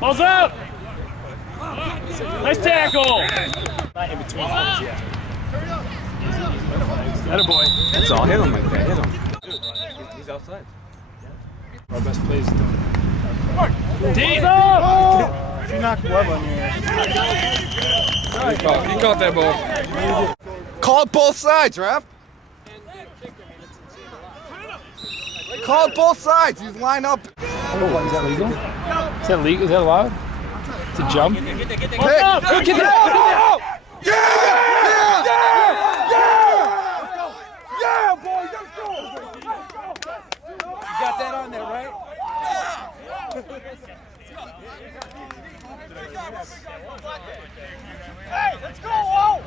Balls up! Nice tackle! Not in between balls, yeah. Atta boy. That's all. Hit him like that. Hit him. He's outside. Our best plays done. Deep! Oh! You knocked Webb on your ass. He caught that ball. Call it both sides, ref. Call it both sides. He's lined up. Oh, is that legal? Is that legal? Is that allowed? To jump? Hey, get that out! Get that out! Yeah! Yeah! Yeah! Yeah, boy, let's go! You got that on there, right? Hey, let's go, Whoa!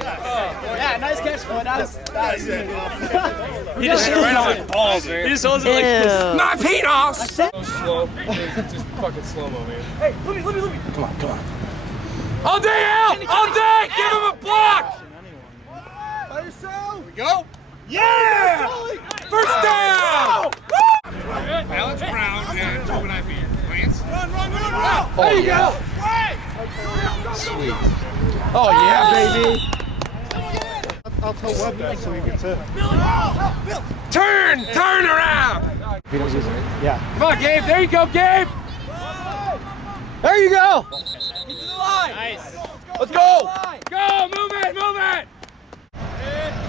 Yeah, nice catch, boy. Nice. He just holds it like balls, man. He just holds it like this. My penis! So slow. Just fucking slow-mo, man. Hey, let me. Come on, come on. All day out! All day! Give him a block! By yourself! Here we go. Yeah! First down! Alex Brown and Tobin I beat. Lance? Run! There you go! Sweet. Oh, yeah, baby! I'll tell Webb that so he gets it. Turn around! Yeah. Come on, Gabe. There you go, Gabe. There you go! Nice. Let's go! Go, move it. Just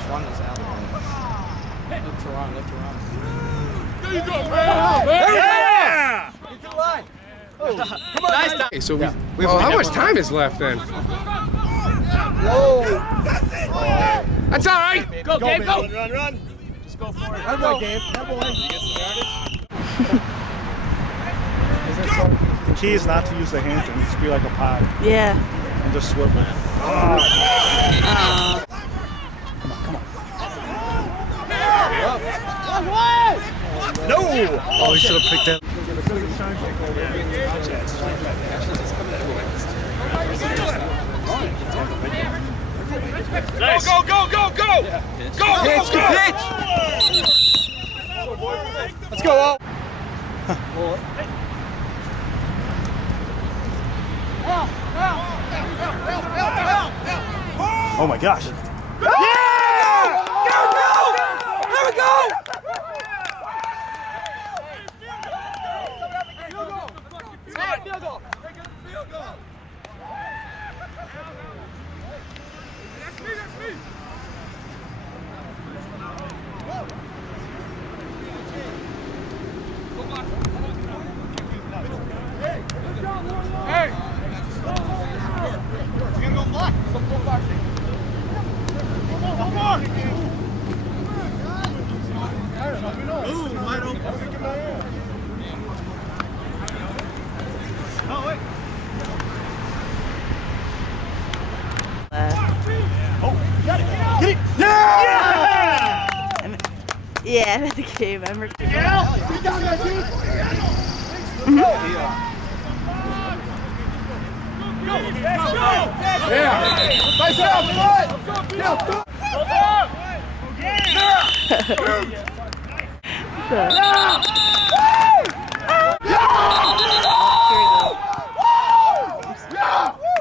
run this out. Look to run. There you go, man. Yeah! Get to the line! Nice time. Okay, so how much time is left then? Whoa! That's all right. Go, Gabe, go! Run. Just go for it. Good boy, Gabe. Good boy. The key is not to use the hands and just be like a pod Yeah. and just swivel. Come on. No! Oh, he should have picked that. Nice. Go! Pitch, pitch! Let's go, Al. Oh my gosh. Yeah! There we go! Yeah, I'm at the game. I'm Nice job, bud!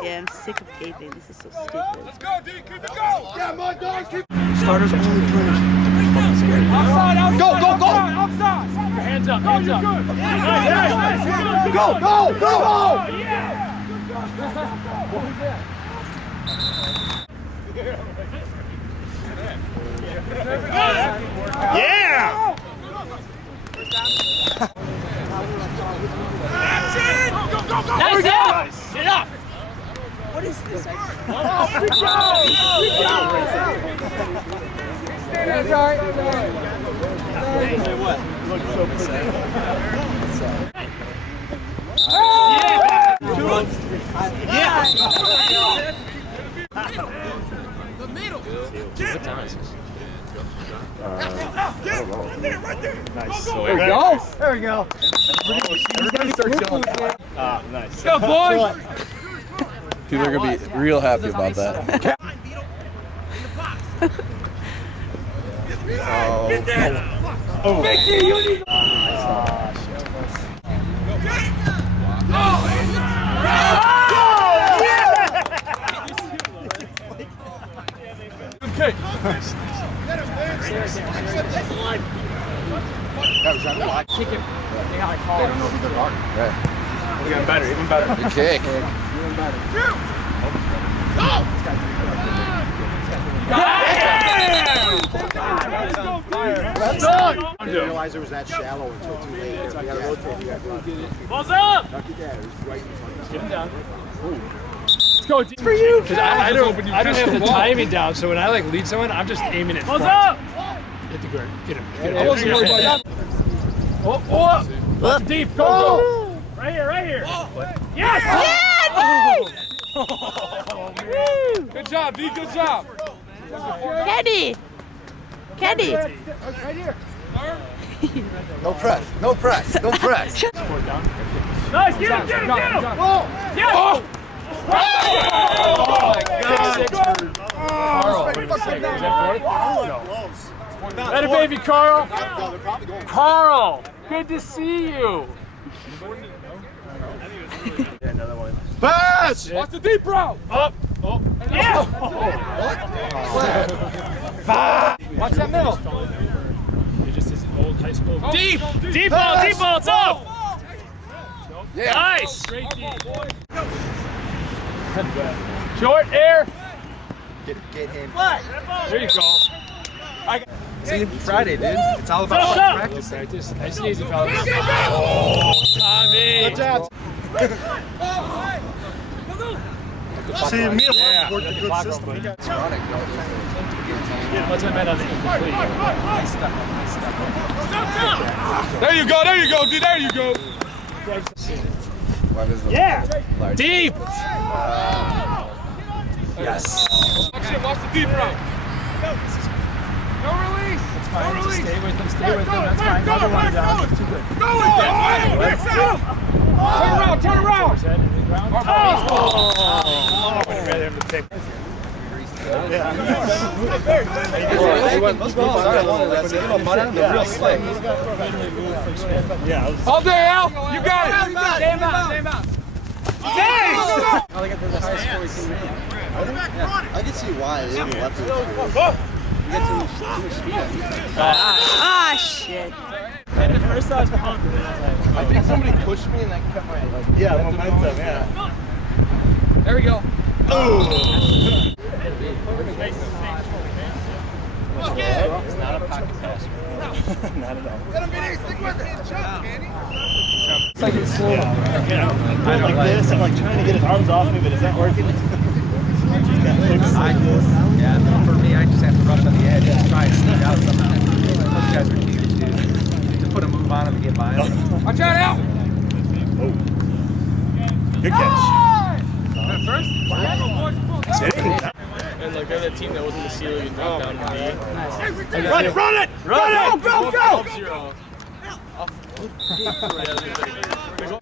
Yeah, I'm sick of gaping. This is so stupid. Let's go, D. Keep it going. Yeah, Mud Dogs, keep... Starters only play. Go! Hands up. Go! Yeah! Nice. Get up. What is this? What time is this? Nice. There we go. Everybody starts yelling. Ah, nice. Go, boys. People are going to be real happy about that. Oh. Mickey, you need... Kick it. They got hard. Right. Even better, even better. Good kick. Even better. Let's go! I didn't realize it was that shallow until too late. You gotta rotate. Balls up! Get him down. Let's go. It's for you. I don't have the timing down, so when I like lead someone, I'm just aiming it. Balls up! Hit the guard. Get him. Get him. I wasn't worried about that. Oh, deep. Go. Right here, right here. Yes! Good job, D. Good job. Kenny! Kenny! Right here. No press. No press. No press. Nice. Get him. Get him. Get him. Yes! Oh my God. Let it baby, Carl. Carl, good to see you. Another one. Pass! Watch the deep route. Up. Oh. Yeah. Watch that middle. It just is old high school. Deep. Deep ball. Deep ball. It's up. Yeah. Nice. Great deep. Short air. Get him. There you go. See, Friday, dude. It's all about practice. Practice. Nice and easy, fellas. Oh, Tommy. Good job. See, me and Mark worked a good system. What's that meant on the incomplete? Nice stuff. There you go, D. There you go. Yeah. Deep. Yes. Watch the deep route. No release. It's fine. Just stay with them. Stay with them. That's fine. Another one down. Too good. Go with it. Let's go. Turn around. Oh! I'd rather him to pick. All day, Al. You got it. Same out. Thanks. I can see why they didn't let them. Ah, shit. And the first I was pumped. I think somebody pushed me and that kept my Momentum, yeah. There we go. It's not a pocket pass. Not at all. It's like it's slow. Like this, I'm like trying to get his arms off me, but it's not working. Yeah, for me, I just have to rush on the edge and try and sneak out somehow. Those guys are huge, dude. To put a move on them and get by them. Watch out, Al. Good catch. First? And like they're the team that was in the ceiling and dropped down to me. Run it! Go!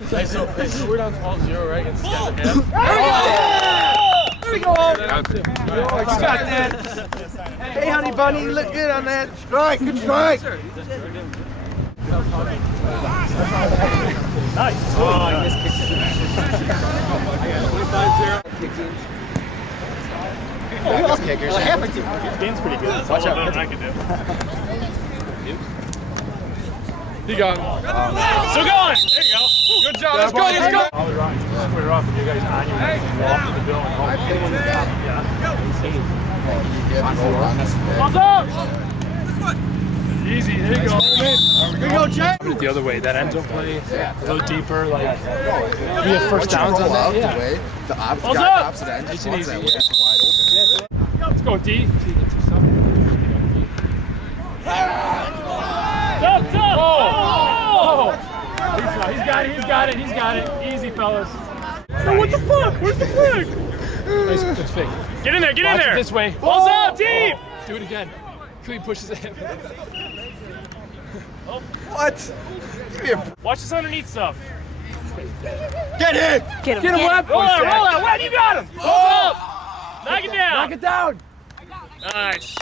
Hey, so we're down 12-0, right? Against the guys at half. There we go. You got that. Hey, honey bunny, you look good on that. Strike! Good strike! Nice. Oh, I just kicked it. 25-0. Kickers. Game's pretty good. Watch out. I can do. He got him. Still going. There you go. Good job. Let's go. Let's go. All the wrong. Square off and you guys on your knees and go up to the bill and hold. Balls up. Easy. There you go. Here we go, Jay! Put it the other way. That end zone play. A little deeper. Like be a first downs on that. Yeah. The Balls up. opposite end Nice just and wants easy. that way. It's wide open. Let's go, D. Up! Oh! He's got it. Easy, fellas. No, what the fuck? Where's the flag? Nice fake. Get in there. This way. Balls up, deep! Do it again. Clee pushes it. What? Give me a Watch this underneath stuff. Get him! Get him. Get him, Webb. Roll out. Webb, you got him. Balls up. Knock it down. Knock it down. Nice.